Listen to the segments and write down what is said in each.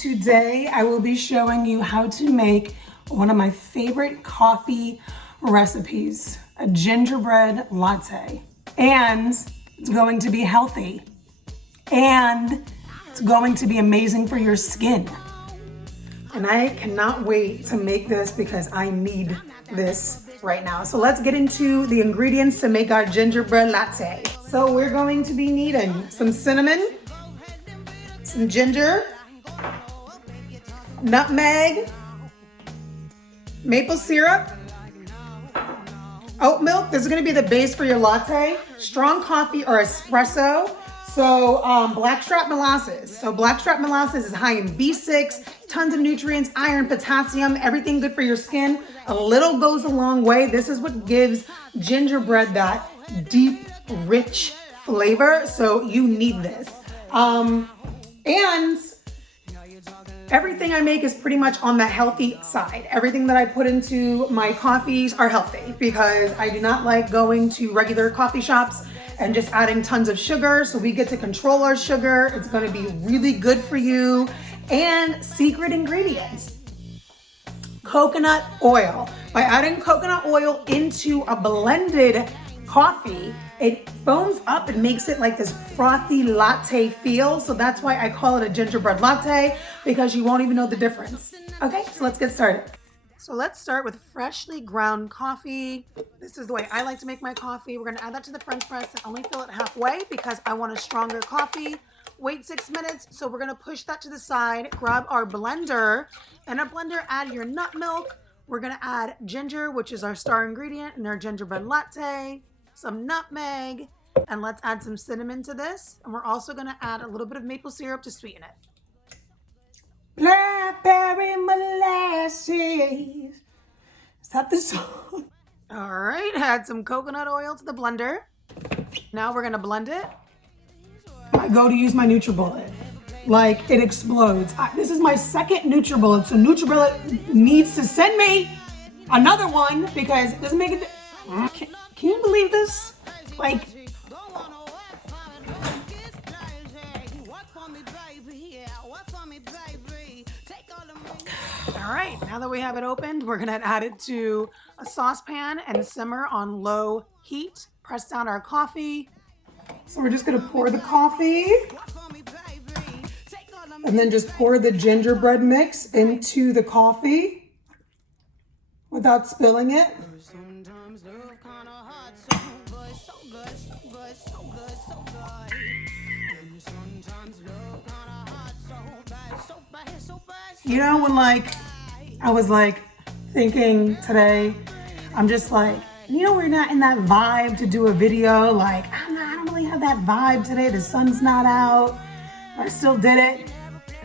today I will be showing you how to make one of my favorite coffee recipes, a gingerbread latte. And it's going to be healthy. And it's going to be amazing for your skin. And I cannot wait to make this because I need this right now. So let's get into the ingredients to make our gingerbread latte. So we're going to be needing some cinnamon, some ginger, nutmeg, maple syrup, oat milk. This is going to be the base for your latte, strong coffee or espresso. So blackstrap molasses. So blackstrap molasses is high in B6, tons of nutrients, iron, potassium, everything good for your skin. A little goes a long way. This is what gives gingerbread that deep, rich flavor. So you need this. And everything I make is pretty much on the healthy side. Everything that I put into my coffees are healthy because I do not like going to regular coffee shops and just adding tons of sugar. So we get to control our sugar. It's gonna be really good for you. And secret ingredients, coconut oil. By adding coconut oil into a blended coffee, it foams up and makes it like this frothy latte feel. So that's why I call it a gingerbread latte, because you won't even know the difference. Okay, so let's get started. So let's start with freshly ground coffee. This is the way I like to make my coffee. We're gonna add that to the French press and only fill it halfway because I want a stronger coffee. Wait 6 minutes. So we're gonna push that to the side, grab our blender. In our blender, add your nut milk. We're gonna add ginger, which is our star ingredient in our gingerbread latte, some nutmeg, and let's add some cinnamon to this. And we're also gonna add a little bit of maple syrup to sweeten it. Blackberry molasses. Is that the song? All right, add some coconut oil to the blender. Now we're gonna blend it. I go to use my NutriBullet. Like, it explodes. This is my second NutriBullet, so NutriBullet needs to send me another one because it doesn't make it. Can you believe this? Like, all right, now that we have it opened, we're gonna add it to a saucepan and simmer on low heat. Press down our coffee. So we're just gonna pour the coffee and then just pour the gingerbread mix into the coffee without spilling it. You know, when I was thinking today, I'm just like, you know, we're not in that vibe to do a video. Like, I don't really have that vibe today. The sun's not out. I still did it.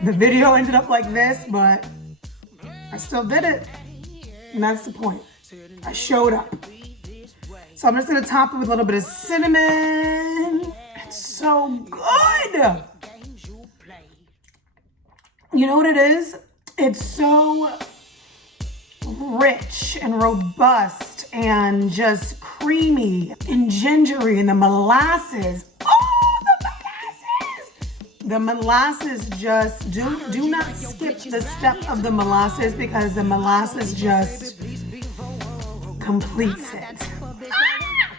The video ended up like this, but I still did it. And that's the point. I showed up. So I'm just gonna top it with a little bit of cinnamon. It's so good. You know what it is? It's so rich and robust and just creamy and gingery, and the molasses. Oh, the molasses just do not skip the step of the molasses because the molasses just completes it.